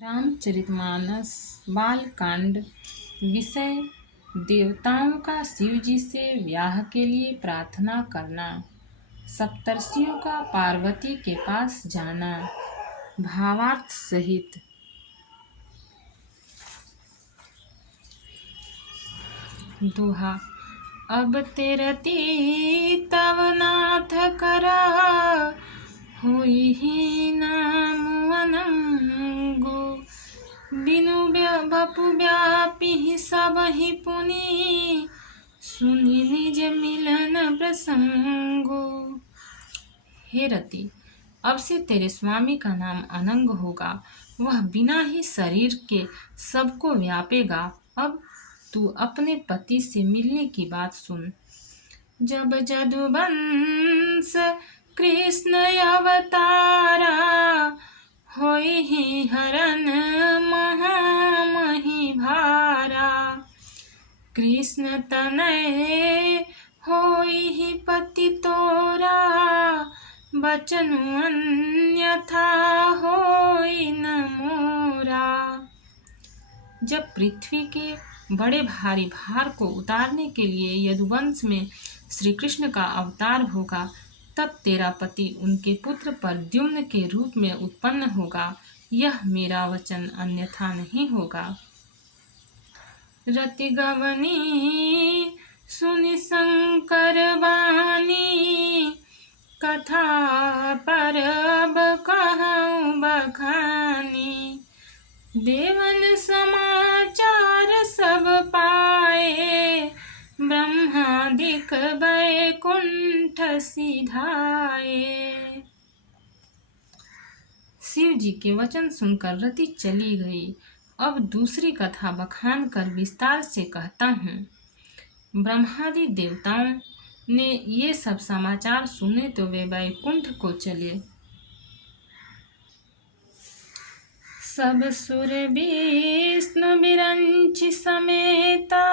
रामचरितमानस बालकांड। विषय: देवताओं का शिव जी से विवाह के लिए प्रार्थना करना। सप्तर्षियों का पार्वती के पास जाना। भावार्थ सहित। दोहा। अब तेरती तव नाथ करा, होई ही नाम अनंगो। बिनु बपु व्यापी सबहि पुनि, सुनि निज मिलन प्रसंगो। हे रति, अब से तेरे स्वामी का नाम अनंग होगा। वह बिना ही शरीर के सबको व्यापेगा। अब तू अपने पति से मिलने की बात सुन। जब जदुवंश कृष्ण अवतारा, होई ही हरन महामहि भारा। कृष्ण तनय होई ही पति तोरा, बचनु अन्यथा होई न मोरा। जब पृथ्वी के बड़े भारी भार को उतारने के लिए यदुवंश में श्री कृष्ण का अवतार होगा, तब तेरा पति उनके पुत्र प्रद्युम्न के रूप में उत्पन्न होगा। यह मेरा वचन अन्यथा नहीं होगा। रति गवनी सुनि शंकर वाणी, कथा परब कहूँ बखानी। देवन समाचार सब पाए, ब्रह्मादिक वैकुंठ सिधाए। शिव जी के वचन सुनकर रति चली गई। अब दूसरी कथा बखान कर विस्तार से कहता हूँ। ब्रह्मादि देवताओं ने ये सब समाचार सुने तो वे वैकुंठ को चले। सब सुर विष्णु विरंचि समेता,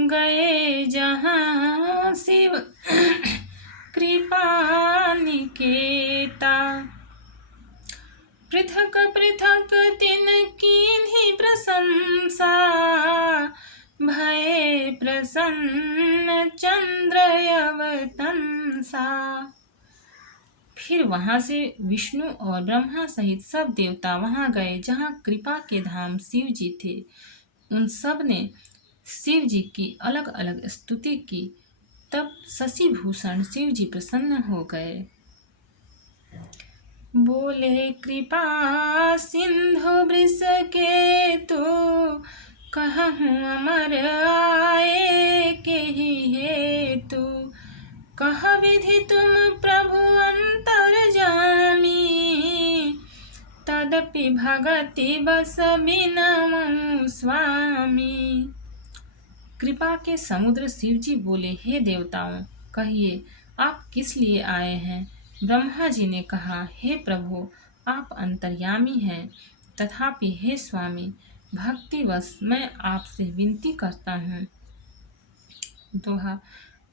गए जहाँ शिव कृपा निकेता। पृथक पृथक तिनकी प्रशंसा, भये प्रसन्न चंद्र अवतंसा। फिर वहां से विष्णु और ब्रह्मा सहित सब देवता वहां गए जहां कृपा के धाम शिव जी थे। उन सब ने शिव जी की अलग अलग स्तुति की। तब शशिभूषण शिव जी प्रसन्न हो गए। बोले कृपा सिंधु वृष के तू, कहूँ अमर आए के ही हेतु। कह विधि तुम प्रभु अंतर्यामी, तदपि भगति बस बिनमु स्वामी। कृपा के समुद्र शिव जी बोले, हे देवताओं, कहिए आप किस लिए आए हैं। ब्रह्मा जी ने कहा, हे प्रभु, आप अंतर्यामी हैं, तथापि हे स्वामी, भक्तिवश मैं आपसे विनती करता हूँ। दोहा।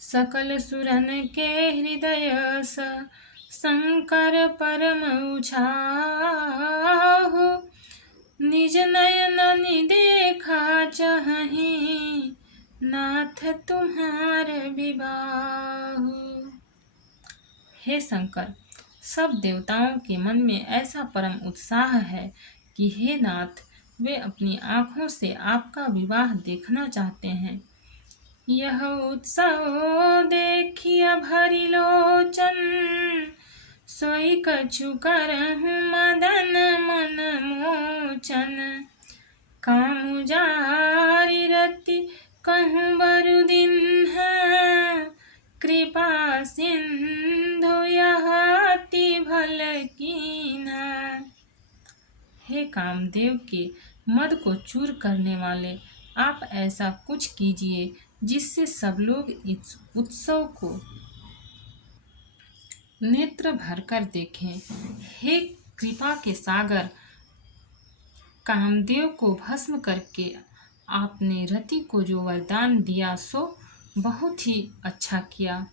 सकल सुरन के हृदय शंकर परम उछाहु, निज नयन देखा चाहि, नाथ तुम्हार विबाहु। हे शंकर, सब देवताओं के मन में ऐसा परम उत्साह है कि हे नाथ, वे अपनी आँखों से आपका विवाह देखना चाहते हैं। यह उत्सव देखिया भरी लोचन, सोई कछु करहु मदन मन मोचन। कामु जारी रति कहूँ बरु दिन है, कृपा सिंधु यह अति भल कीन्हा। हे कामदेव के मद को चूर करने वाले, आप ऐसा कुछ कीजिए जिससे सब लोग इस उत्सव को नेत्र भरकर देखें। हे कृपा के सागर, कामदेव को भस्म करके आपने रति को जो वरदान दिया सो बहुत ही अच्छा किया।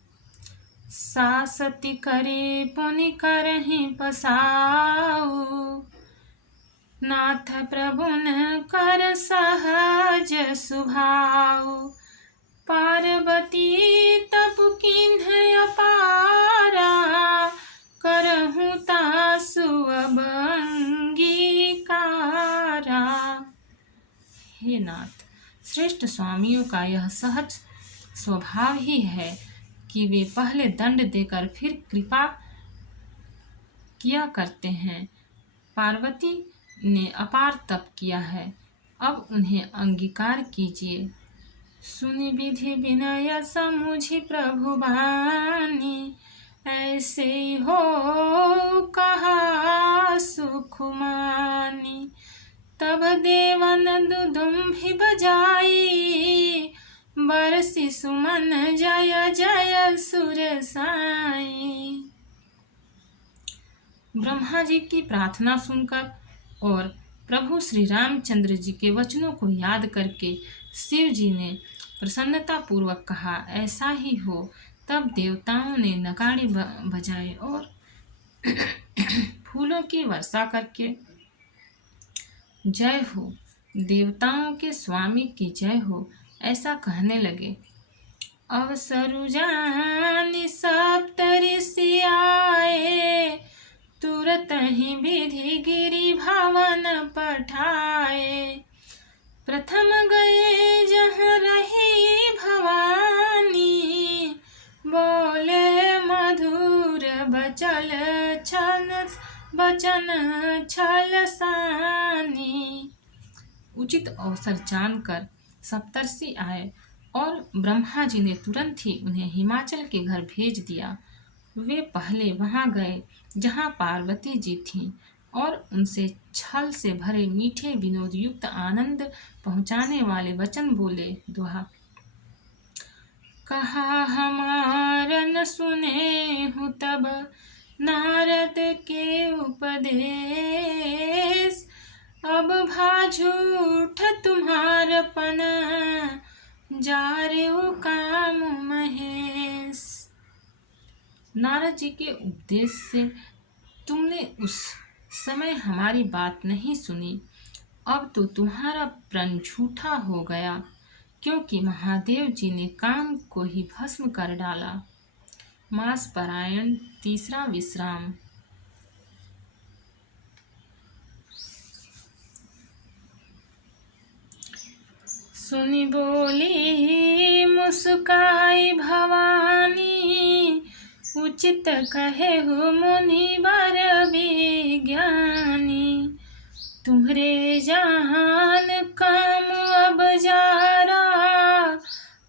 सासति करे पुनि करहि पसाऊ, नाथ प्रभुन कर सहज सुभाव, पार्वती तप कीन्ह अपारा, करहु तासु अब अंगीकारा। हे नाथ, श्रेष्ठ स्वामियों का यह सहज स्वभाव ही है कि वे पहले दंड देकर फिर कृपा किया करते हैं। पार्वती ने अपार तप किया है, अब उन्हें अंगीकार कीजिए। सुनि विधि विनय समुझि प्रभु बानी, ऐसे हो कहा सुख मानी। तब देवन दुदुम्भि बजाई, बरसि सुमन जय जय सुर साई। ब्रह्मा जी की प्रार्थना सुनकर और प्रभु श्री रामचंद्र जी के वचनों को याद करके शिव जी ने प्रसन्नता पूर्वक कहा, ऐसा ही हो। तब देवताओं ने नगाड़े बजाए और फूलों की वर्षा करके जय हो, देवताओं के स्वामी की जय हो, ऐसा कहने लगे। अवसरु जानि सप्तऋषि आए, तुरत ही विधि गिरि भवन पठाए। प्रथम गए जहाँ रही भवानी, बोले मधुर बचन छल सानी। उचित अवसर जानकर सप्तर्षि आए और ब्रह्मा जी ने तुरंत ही उन्हें हिमाचल के घर भेज दिया। वे पहले वहां गए जहां पार्वती जी थीं और उनसे छल से भरे मीठे विनोद युक्त आनंद पहुंचाने वाले वचन बोले। दोहा। कहा हमारन सुने हूँ तब नारद के उपदेश, अब भाझूठ तुम्हारपन जारे काम महेश। नारद जी के उपदेश से तुमने उस समय हमारी बात नहीं सुनी, अब तो तुम्हारा प्रण झूठा हो गया, क्योंकि महादेव जी ने काम को ही भस्म कर डाला। मास पारायण तीसरा विश्राम। सुनि बोली मुस्काई भवानी, उचित कहे हो मुनिवर विज्ञानी। तुम्हरे जहान काम अब जारा,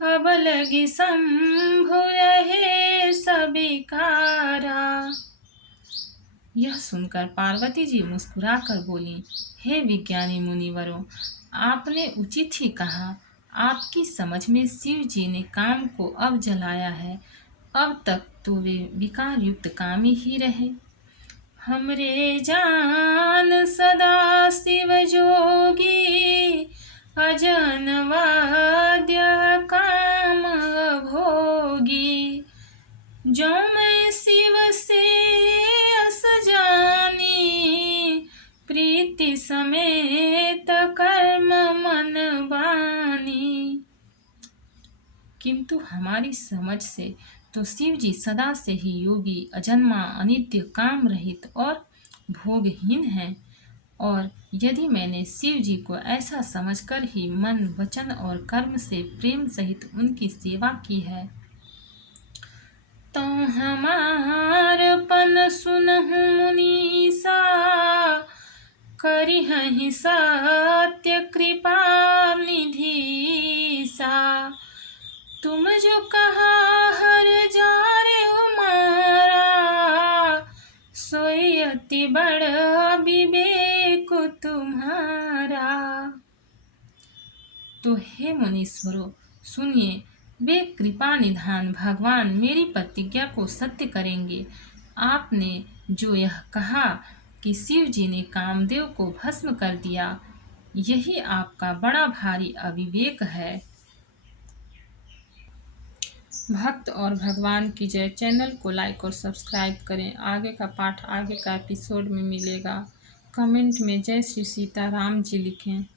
अब लगी शंभु रहे सबिकारा। यह सुनकर पार्वती जी मुस्कुराकर बोली, हे विज्ञानी मुनिवरों, आपने उचित ही कहा। आपकी समझ में शिव जी ने काम को अब जलाया है, अब तक तो वे विकार युक्त कामी ही रहे। हमरे जान सदा शिव जोगी, अजन वाद्य काम भोगी। जो मैं शिव से अस जानी, प्रीति समेत कर्म मन बानी। किंतु हमारी समझ से तो शिव जी सदा से ही योगी, अजन्मा, अनित्य, काम रहित और भोगहीन हैं। और यदि मैंने शिव जी को ऐसा समझकर ही मन, वचन और कर्म से प्रेम सहित उनकी सेवा की है, तो हमारपन सुनहु मुनीसा, करिहहि सत्य कृपा निधीसा। तुम जो कहा हर जारे उमारा, सोई अति बड़ विवेक तुम्हारा। तो हे मुनीश्वरों, सुनिए, वे कृपा निधान भगवान मेरी प्रतिज्ञा को सत्य करेंगे। आपने जो यह कहा कि शिव जी ने कामदेव को भस्म कर दिया, यही आपका बड़ा भारी अविवेक है। भक्त और भगवान की जय। चैनल को लाइक और सब्सक्राइब करें। आगे का पाठ आगे का एपिसोड में मिलेगा। कमेंट में जय श्री सीताराम जी लिखें।